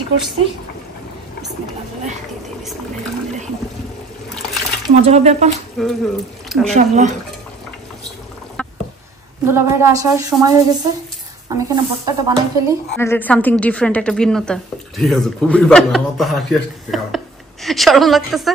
মিষ্টি করছি। মজা হবে আপা। ইনশাআল্লাহ। দুলা ভাইরা আসার সময় হয়ে গেছে, আমি এখানে ভর্তাটা বানিয়ে ফেলি। সামথিং ডিফারেন্ট, একটা ভিন্নতা। ঠিক আছে, খুবই ভালো। আমার তো হাসি আসছে, শরম লাগতেছে।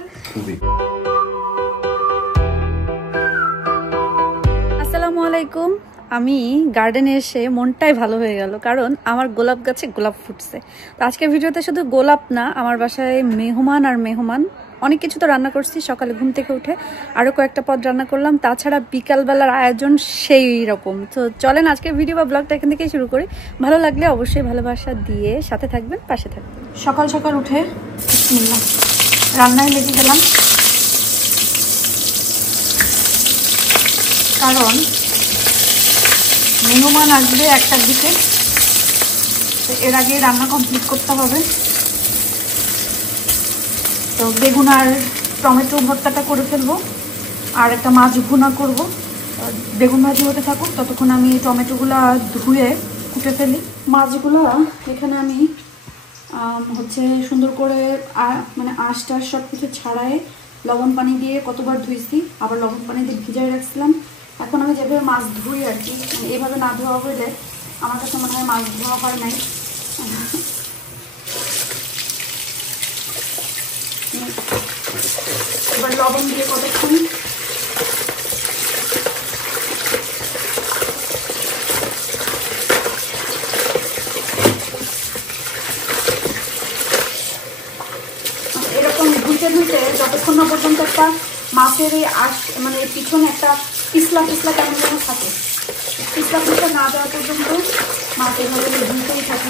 আসসালামু আলাইকুম। আমি গার্ডেনে এসে মনটাই ভালো হয়ে গেল, কারণ আমার গোলাপ গাছে গোলাপ ফুটছে। তো আজকের ভিডিওতে শুধু গোলাপ না, আমার বাসায় মেহমান অনেক কিছু তো রান্না করছি। সকালে ঘুম থেকে উঠে আরও কয়েকটা পদ রান্না করলাম, তাছাড়া বিকালবেলার আয়োজন সেই রকম। তো চলেন আজকের ভিডিও বা ব্লগটা এখান থেকেই শুরু করি। ভালো লাগলে অবশ্যই ভালোবাসা দিয়ে সাথে থাকবেন, পাশে থাকবেন। সকাল সকাল উঠে বিসমিল্লাহ রান্নায় লেগে গেলাম, কারণ মেহমান আসবে 1টার দিকে। তো এর আগে রান্না কমপ্লিট করতে হবে। তো বেগুন আর টমেটো ভর্তাটা করে ফেলবো, আর একটা মাছ ভুনা করবো। বেগুন ভাজি হতে থাকুক, ততক্ষণ আমি টমেটোগুলো ধুয়ে কুটে ফেলি। মাছগুলো এখানে আমি সুন্দর করে মানে আঁশ টাশ সব কিছু ছাড়াই লবণ পানি দিয়ে কতবার ধুইছি, আবার লবণ পানি দিয়ে ভিজাই রাখছিলাম। এখন আমি যেভাবে মাছ ধুই আর কি, এইভাবে না ধোয়া হইলে আমার কাছে মনে হয় মাছ ধোয়া হয় নাই। এবার লবণ দিয়ে কতক্ষণ এরকম ধুইতে ধুইতে যতক্ষণ না পর্যন্ত একটা মাছের এই মানে পিছনে একটা পিছলা কেমন যেন থাকে, পিছলা না দেওয়া পর্যন্ত মাছ এভাবে ধুইতেই থাকি।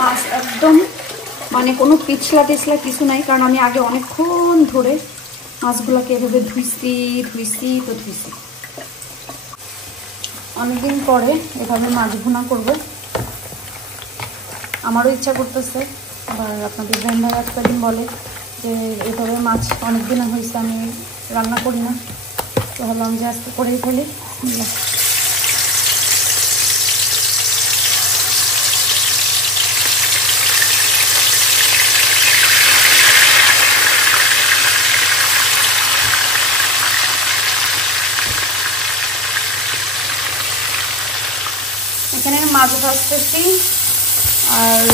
মাছ একদম মানে কোনো পিছলা কিছু নাই, কারণ আমি আগে অনেকক্ষণ ধরে মাছগুলোকে এভাবে ধুইছি। অনেকদিন পরে এভাবে মাছ ভুনা করবো, আমারও ইচ্ছা করতেছে। আবার আপনাদের বন্ধুরা একটা দিন বলে যে এভাবে মাছ অনেকদিন হয়েছে আমি রান্না করি না, তো ভাবলাম যে আজকে করেই ফেলি। এখানে মাছ ভাজতেছি, আর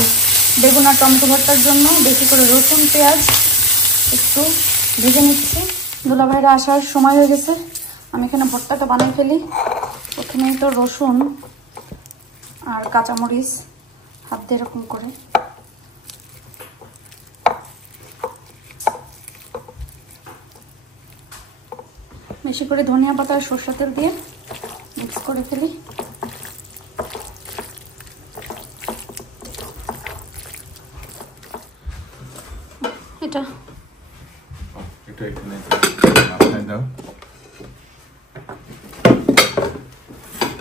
বেগুন আর টমেটো ভর্তার জন্য বেশি করে রসুন পেঁয়াজ একটু ভেজে নিচ্ছি। দুলা ভাইরা আসার সময় হয়ে গেছে, আমি এখানে ভর্তাটা বানিয়ে ফেলি। প্রথমেই তো রসুন আর কাঁচামরিচ হাত দিয়ে এরকম করে বেশি করে ধনিয়া পাতা আর সরষের তেল দিয়ে মিক্স করে ফেলি।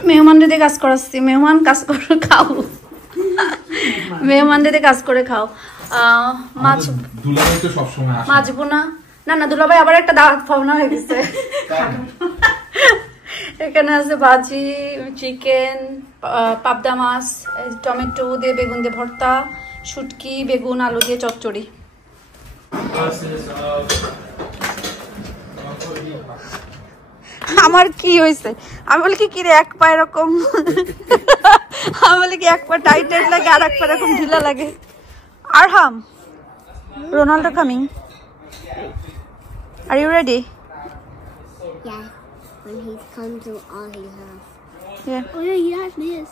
মেহমানদের দিয়ে কাজ করাচ্ছি, মেহমান কাজ করে খাও, মেহমানদের দিয়ে কাজ করে খাও। মাছ বোনা না দুলাভাই আবার একটা দাওয়াত পাওনা হয়ে গেছে। এখানে আছে ভাজি, চিকেন, পাবদা মাছ, টমেটো দিয়ে বেগুন দিয়ে ভর্তা, শুটকি, বেগুন আলু দিয়ে চচ্চড়ি। আমার কি হয়েছে, আমি বলি কি রে এক পা এরকম, আমি বলি কি এক পা টাইট লাগে আর এক পা এরকম ঢিলা লাগে। Arham, Ronaldo coming, are you ready? Yeah, when he comes to all he has. Yeah. Oh yeah, he has this.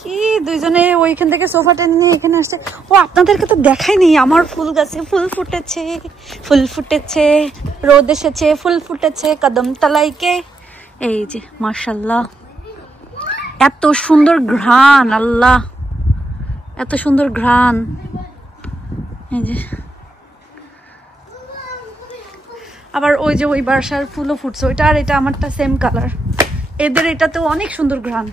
কি দুইজনে ওইখান থেকে সোফাটা নিয়ে এখানে আসছে। ও আপনাদেরকে তো দেখাইনি, আমার ফুল গাছে ফুল ফুটেছে, রোদ এসেছে, ফুল ফুটেছে কদম তলাইকে। এই যে মাশাআল্লাহ, এত সুন্দর ঘ্রাণ, আল্লাহ এত সুন্দর ঘ্রাণ। এই যে আবার ওই যে ওই বাসার ফুলও ফুটছে, ওইটা আর এটা আমারটা সেম কালার। এদের এটাতেও অনেক সুন্দর ঘ্রাণ।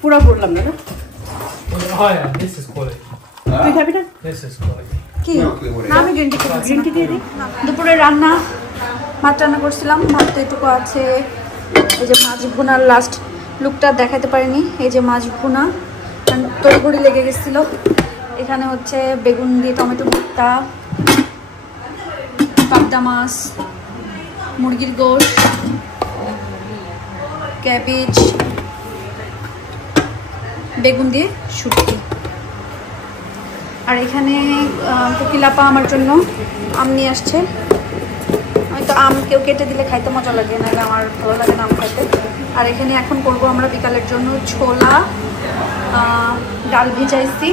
পুরো পড়লাম না। This is quality. তুই খাবি না? This is quality. কি না, আমি গ্রিন টি গ্রিন টি দিয়ে দিই। দুপুরে রান্না ভাত রান্না করছিলাম, ভাত তো এটুকু আছে। এই যে মাছ ভুনার লাস্ট লুকটা দেখাতে পারিনি। এই যে মাছ ভুনা, তরকারি লেগে গেছিল। এখানে হচ্ছে বেগুন দিয়ে টমেটো ভর্তা, পাবদা মাছ, মুরগির গোশ, ক্যাবেজ, বেগুন দিয়ে শুটকি। আর এখানে কোকিলাপা আমার জন্য আম নিয়ে আসছে। আমি তো আম কেউ কেটে দিলে খাইতে মজা লাগে, নাহলে আমার ভালো লাগে না আম খাইতে। আর এখানে এখন করব আমরা বিকালের জন্য ছোলা, ডাল ভিজাইছি,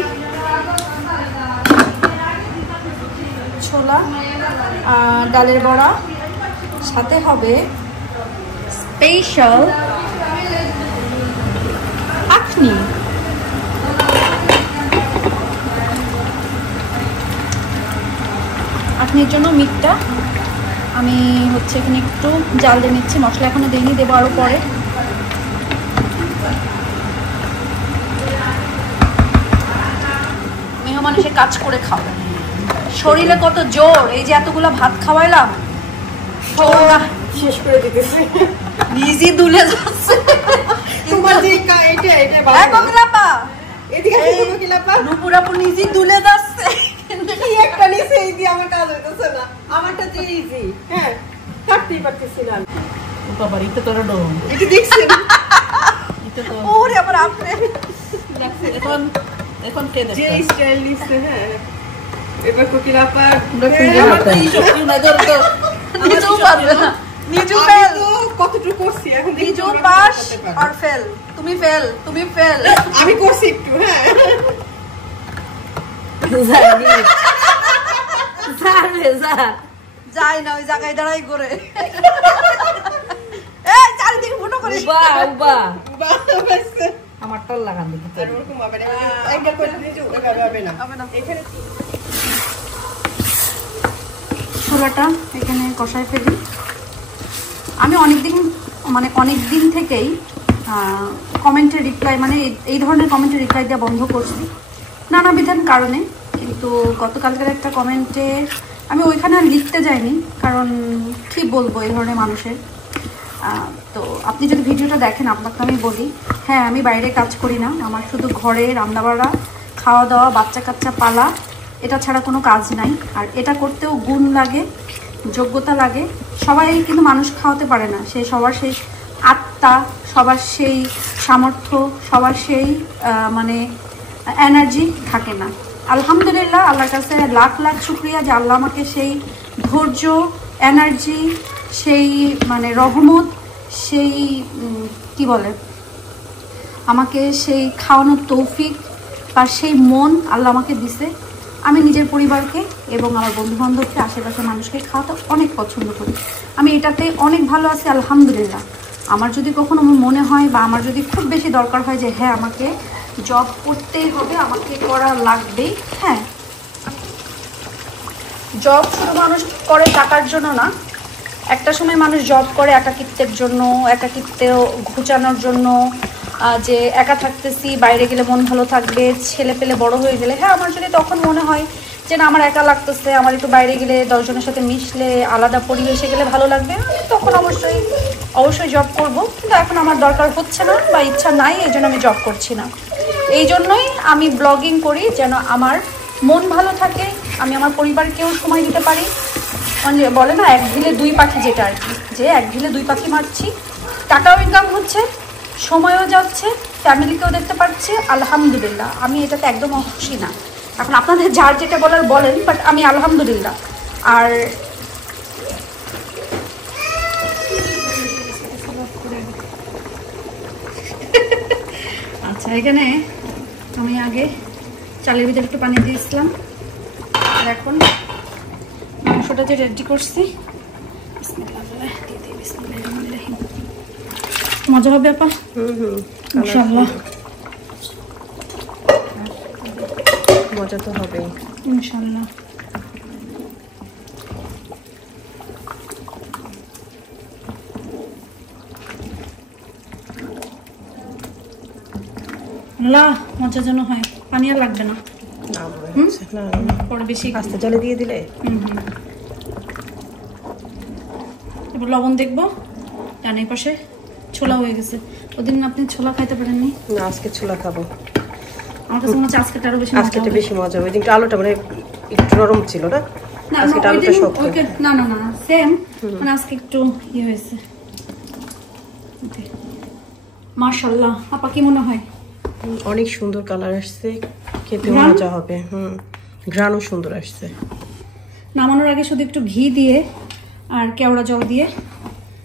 ছোলা, ডালের বড়া, সাথে হবে স্পেশাল আখনি। আখনির জন্য মিটটা আমি হচ্ছে এখানে একটু জাল দিয়ে নিচ্ছি, মশলা এখনো দিইনি, দেবো আরও পরে। মেহমান এসে কাজ করে খাও, শরীরে কত জোর। এই যে এতগুলো ভাত খাওয়াইলাম, শেষ করে দিতেছি। নিজে দুলে যাচ্ছে। তোমার যে এটা এটা কোকিলাপা এদিকে আসো কোকিলাপা। নুপুরাপু নিজে দুলে যাচ্ছে। কি একটা নিচে এই দিয়ে আমার কাজ হইতেছে না। আমারটা যে ইজি। হ্যাঁ, কাটতেই পারতেছি না। বাবা এটা তোর ডোম এটা দেখছেন? এটা তো ওরে আবার আপনি এখন এখন কে যে দেখছে স্টাইল নিচ্ছে। হ্যাঁ, এবার কোকিলাপা এইসব কি না ধর তো নিজেও পারবে না। নিজু আমি ফেল, তো কতটুকু করছি এখন দেখি নিজু তোমরা পাস করতে পারো। আর ফেল। তুমি ফেল, তুমি ফেল। আমি করছি একটু। হ্যাঁ, যাই না ওই জায়গায় দাঁড়াই করে। এই চারিদিকে ফুটো করিস। বাস আমার টাল লাগান দিতে আর ওরকম হবে না। একবার করে নিজে ওইভাবে হবে না। হবে না। এখানে ছোলাটা এখানে কষাই ফেলি। আমি অনেক দিন থেকেই কমেন্টের রিপ্লাই, মানে এই ধরনের কমেন্টের রিপ্লাই দেওয়া বন্ধ করছি নানাবিধান কারণে। কিন্তু গতকালকের একটা কমেন্টে আমি ওইখানে আর লিখতে যাইনি, কারণ কি বলবো এই ধরনের মানুষের। তো আপনি যদি ভিডিওটা দেখেন, আপনাকে আমি বলি, হ্যাঁ আমি বাইরে কাজ করি না, আমার শুধু ঘরে রান্নাবাড়া, খাওয়া দাওয়া, বাচ্চা কাচ্চা পালা, এটা ছাড়া কোনো কাজ নাই। আর এটা করতেও গুণ লাগে, যোগ্যতা লাগে। সবাই কিন্তু মানুষ খাওয়াতে পারে না, সবার সেই আত্মা, সবার সেই সামর্থ্য, সবার সেই মানে এনার্জি থাকে না। আলহামদুলিল্লাহ, আল্লাহর কাছে লাখ লাখ শুকরিয়া যে আল্লাহ আমাকে সেই ধৈর্য, এনার্জি, সেই মানে রহমত, সেই কি বলে, আমাকে সেই খাওয়ানোর তৌফিক বা সেই মন আল্লাহ আমাকে দিছে। আমি নিজের পরিবারকে এবং আমার বন্ধুবান্ধবকে, আশেপাশের মানুষকে খাওয়াতে অনেক পছন্দ করি। আমি এটাতে অনেক ভালো আছি আলহামদুলিল্লাহ। আমার যদি কখনো মনে হয় বা আমার যদি খুব বেশি দরকার হয় যে হ্যাঁ আমাকে জব করতেই হবে, আমাকে করা লাগবেই, হ্যাঁ জব শুধু মানুষ করে টাকার জন্য না। একটা সময় মানুষ জব করে একাকিত্বের জন্য, একাকিত্ব ঘুচানোর জন্য, যে একা থাকতেছি, বাইরে গেলে মন ভালো থাকবে, ছেলে পেলে বড় হয়ে গেলে। হ্যাঁ, আমার যদি তখন মনে হয় যে না আমার একা লাগতেছে, আমার একটু বাইরে গেলে 10 জনের সাথে মিশলে, আলাদা পরিবেশে গেলে ভালো লাগবে, তখন অবশ্যই জব করব। কিন্তু এখন আমার দরকার হচ্ছে না বা ইচ্ছা নাই, এই জন্য আমি জব করছি না। এই জন্যই আমি ব্লগিং করি, যেন আমার মন ভালো থাকে, আমি আমার পরিবারকেও সময় দিতে পারি। বলে না এক ঢিলে দুই পাখি, যেটা আর কি, যে এক ঢিলে দুই পাখি মারছি, টাকাও ইনকাম হচ্ছে, সময়ও যাচ্ছে, ফ্যামিলিকেও দেখতে পাচ্ছি, আলহামদুলিল্লাহ। আমি এটাতে একদম খুশি না। এখন আপনাদের যার যেটা বলার বলেন, বাট আমি আলহামদুলিল্লাহ। আর আচ্ছা, এখানে আমি আগে চালের ভিতরে একটু পানি দিয়েছিলাম, আর এখন মাংসটা যে রেডি করছি, বিসমিল্লাহ দিয়ে দিই, বিসমিল্লাহির রহমানির রহিম। মজা হবে আপা। ইনশাআল্লাহ মজা তো হবে ইনশাআল্লাহ। আল্লাহ মজা যেন হয়, পানি আর লাগবে না, পরে বেশি আস্তে জলে দিয়ে দিলে। এবার লবণ দেখবো। ডান এই পাশে ছোলা হয়ে গেছে। ওদিন আপনি ছোলা খাইতে পারেননি? না, আজকে ছোলা খাবো। আমার কাছে মনে হচ্ছে আজকে আরো বেশি মজা আজকে হবে। বেশি মজা হবে। ওই দিনটা আলুটা মানে একটু নরম ছিল না, না আজকে আলুটা শক্ত। না না না সেম, মানে আজকে একটু ইয়ে হয়েছে। মাশাআল্লাহ আপা কি মনে হয়? অনেক সুন্দর কালার আসছে, খেতে ঘ্রাণ? মজা হবে। ঘ্রাণও সুন্দর আসছে। নামানোর আগে শুধু একটু ঘি দিয়ে আর কেওড়া জল দিয়ে।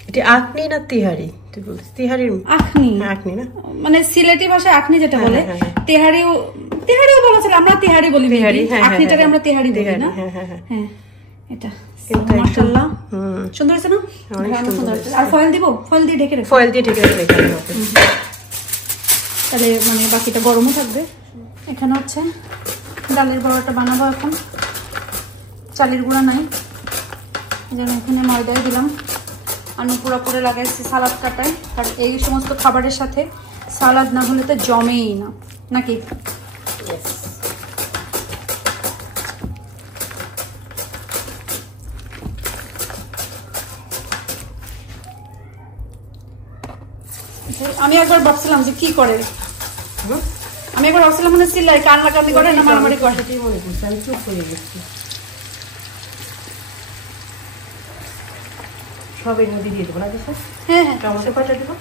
এটা আখনি না তিহারি? তুই বলিস তিহারি? আখনি। আখনি না, মানে সিলেটি ভাষায় আখনি যেটা বলে, হ্যাঁ, হ্যাঁ। তেহারিও বলা ছিল, আমরা তেহারি বলি। তেহারি, হ্যাঁ, আখনিটাকে হ্যাঁ, আমরা তেহারি বলি তেহারি, না? হ্যাঁ, হ্যাঁ, হ্যাঁ। হ্যাঁ এটা কিন্তু একদম- মাশাআল্লাহ সুন্দর হয়েছে না? অনেক ঘ্রাণও সুন্দর সুন্দর হয়েছে। আর ফয়েল দিব, ফয়েল দিয়ে ঢেকে রাখো, ফয়েল দিয়ে ঢেকে রেখে হবে। তাহলে মানে বাকিটা গরমও থাকবে। এখানে হচ্ছে ডালের বড়াটা বানাবো এখন। চালের গুঁড়া নাই, যেন এখানে ময়দাই দিলাম। আমি পুরো করে লাগাইছি সালাদ কাটায়, আর এই সমস্ত খাবারের সাথে সালাদ না হলে তো জমেই না, নাকি? আমি একবার ভাবছিলাম যে কি করে, আমি একবার ভাবছিলাম মানে চিল্লাই কান্নাকান্নি করে না মারামারি করে। সেটাই মনে করছি, আমি চুপ হয়ে গেছি। সব এর মধ্যে দিয়ে দেবো না? হ্যাঁ হ্যাঁ টমেটো কাটা দেবো।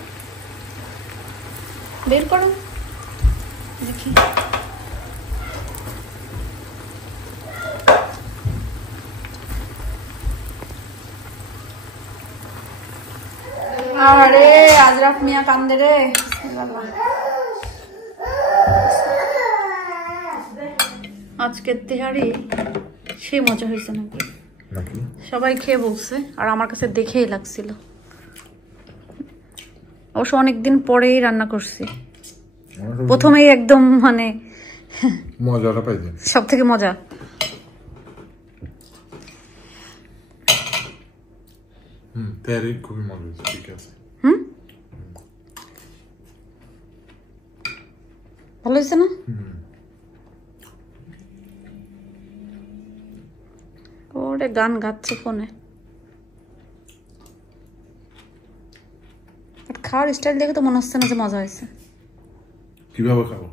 বের করো দেখি। আরে আজরাফ মিয়া কান্দে রে। আজকে তেহারি সেই মজা হয়েছে নাকি? সবাই খেয়ে বলছে, আর আমার কাছে দেখেই লাগছিল। অবশ্য অনেকদিন পরেই রান্না করছি, প্রথমেই একদম মানে মজাটা পাইছি, সব থেকে মজা। তেহারি খুবই মজা হয়েছে, ঠিক আছে। ভালো হয়েছে না? ওরে গান গাচ্ছে ফোনে। খাওয়ার স্টাইল দেখে তো মনে হচ্ছে না যে মজা হয়েছে। কিভাবে খাবো?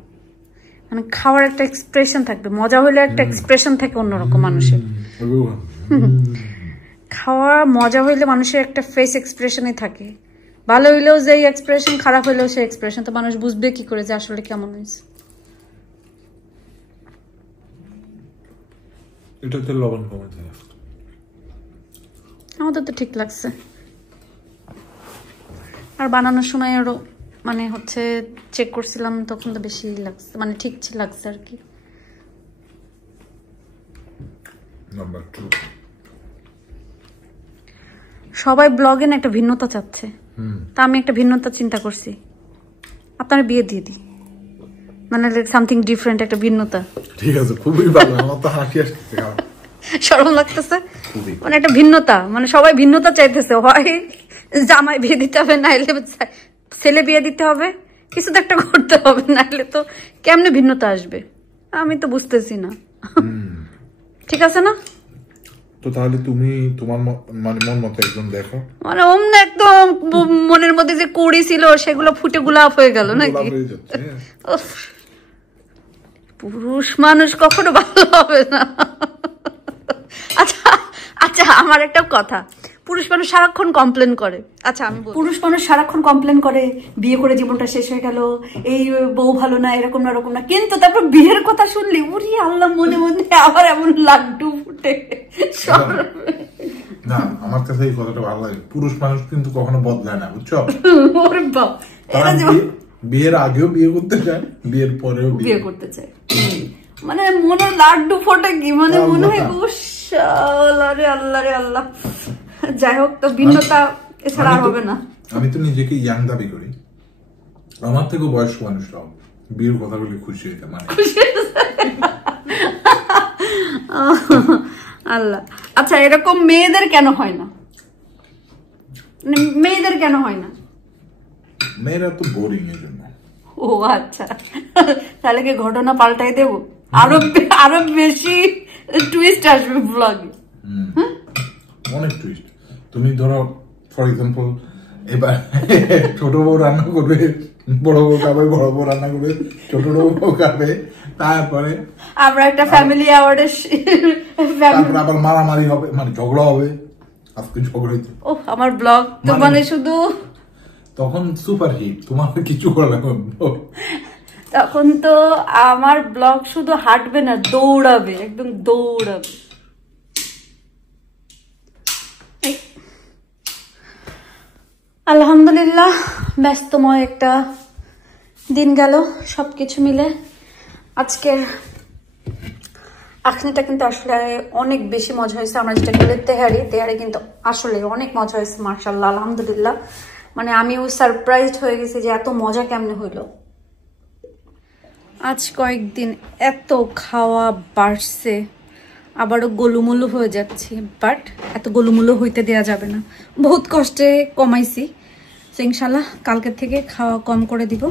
মানে খাওয়ার একটা এক্সপ্রেশন থাকবে, মজা হলে একটা এক্সপ্রেশন থাকে অন্যরকম মানুষের। খাওয়া মজা হইলে মানুষের একটা ফেস এক্সপ্রেশনই থাকে। ভালো হইলেও যে এক্সপ্রেশন, খারাপ হইলেও সেই এক্সপ্রেশন, তো মানুষ বুঝবে কি করে যে আসলে কেমন হয়েছে। এটাতে লবণ কমেছে, আমাদের তো ঠিক লাগছে। আর বানানোর সময় আরো মানে হচ্ছে চেক করছিলাম, তখন তো বেশি লাগছে, মানে ঠিক লাগছে আর কি। নাম্বার 2 সবাই ব্লগে না একটা ভিন্নতা চাচ্ছে, তা আমি একটা ভিন্নতা চিন্তা করছি, আপনার বিয়ে দিয়ে দিই, মানে সামথিং ডিফারেন্ট, একটা ভিন্নতা। ঠিক আছে, খুবই ভালো, আমার তো হাসি আসছে, শরম লাগতেছে, খুবই। মানে একটা ভিন্নতা, মানে সবাই ভিন্নতা চাইতেছে, হয় জামাই বিয়ে দিতে হবে, নাইলে ছেলে বিয়ে দিতে হবে, কিছু তো একটা করতে হবে, নাইলে তো কেমনে ভিন্নতা আসবে আমি তো বুঝতেছি না। ঠিক আছে না? তো তাহলে তুমি তোমার মানে মন মতো একজন দেখো, মানে অমনি একদম মনের মধ্যে যে কুড়ি ছিল সেগুলো ফুটে গোলাপ হয়ে গেল নাকি? হয়ে যাচ্ছে। উফ, পুরুষ মানুষ কখনো ভালো হবে না। আচ্ছা আচ্ছা, আমার একটা কথা, পুরুষ মানুষ সারাক্ষণ কমপ্লেন করে। আচ্ছা আমি পুরুষ মানুষ সারাক্ষণ কমপ্লেন করে, বিয়ে করে জীবনটা শেষ হয়ে গেল, এই বউ ভালো না, এরকম না ওরকম না, কিন্তু তারপর বিয়ের কথা শুনলি উরি আল্লাহ, মনে মনে আবার এমন লাড্ডু ফুটে। না, আমার কাছে এই কথাটা ভালো লাগে, পুরুষ মানুষ কিন্তু কখনো বদলায় না, বুঝছো? ওরে বাপ, তারা বিয়ের আগেও বিয়ে করতে চায়, বিয়ের পরেও বিয়ে করতে চায়, মানে মনে লাড্ডু ফোটে কি, মানে মনে হয় আল্লাহ রে আল্লাহ রে আল্লাহ। যাই হোক, তো ভিন্নতা এছাড়া আর হবে না। আমি তো নিজেকে ইয়াং দাবি করি, আমার থেকে বয়স্ক মানুষরাও বিয়ের কথা বলে খুশি হইতে মানে আল্লাহ। আচ্ছা, এরকম মেয়েদের কেন হয় না? মেয়েদের কেন হয় না? মেয়েরা তো বোরিং এর জন্য। ও আচ্ছা, তাহলে কি ঘটনা পাল্টাই দেবো? আরো বেশি টুইস্ট আসবে ব্লগে। অনেক টুইস্ট। তুমি ধরো ফর এক্সাম্পল এবার ছোট বউ রান্না করবে, বড় বউ খাবে, বড় বউ রান্না করবে, ছোট বউ খাবে, তারপরে আমরা একটা ফ্যামিলি অ্যাওয়ার্ডে তারপরে আবার মারামারি হবে, মানে ঝগড়া হবে। আজকে ঝগড়া হয়েছে। ও আমার ব্লগ তো মানে শুধু তখন সুপার হিট, তোমার কিছু করা লাগবে। তখন তো আমার ব্লগ শুধু হাঁটবে না, দৌড়াবে, একদম দৌড়াবে। আলহামদুলিল্লাহ, ব্যস্তময় একটা দিন গেল সবকিছু মিলে। আজকের আখনিটা কিন্তু আসলে অনেক বেশি মজা হয়েছে। আমরা যেটা বলি তেহারি কিন্তু আসলে অনেক মজা হয়েছে, মাশাআল্লাহ, আলহামদুলিল্লাহ। মানে আমিও সারপ্রাইজড হয়ে গেছি যে এত মজা কেমনে হইলো। আজ কয়েকদিন এত খাওয়া বাড়ছে, আবারও গোলুমুলু হয়ে যাচ্ছে, বাট এত গোলুমুলু হইতে দেয়া যাবে না। বহুত কষ্টে কমাইছি, তো ইনশাল্লাহ কালকের থেকে খাওয়া কম করে দিব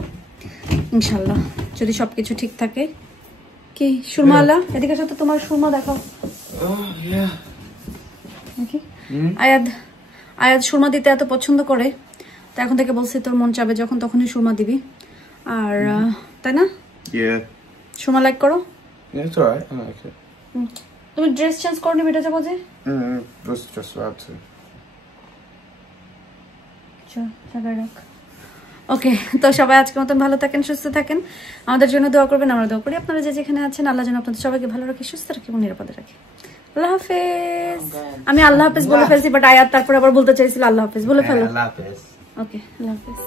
ইনশাল্লাহ, যদি সবকিছু ঠিক থাকে। কি সুরমা আলা, এদিকে সাথে তোমার সুরমা দেখাও। আয়াদ সুরমা দিতে এত পছন্দ করে, তো এখন থেকে বলছি তোর মন চাবে যখন তখনই সুরমা দিবি। আর তাই না? সুরমা লাইক করো? Yeah, it's alright. I like it. তুমি ড্রেস চেঞ্জ করনি বেটা যাবো যে? Was just about to. ওকে, তো সবাই আজকের মতন ভালো থাকেন, সুস্থ থাকেন, আমাদের জন্য দোয়া করবেন, আমরা দোয়া করি। আপনারা যে যেখানে আছেন, আল্লাহ যেন আপনাদের সবাইকে ভালো রাখে, সুস্থ রাখে এবং নিরাপদে রাখে। আল্লাহ হাফেজ। আমি আল্লাহ হাফেজ বলে ফেলছি, বাট আয়াত তারপর আবার বলতে চাইছিল আল্লাহ হাফেজ, বলে ফেলো। Allah Hafiz. ওকে, আল্লাহ হাফেজ।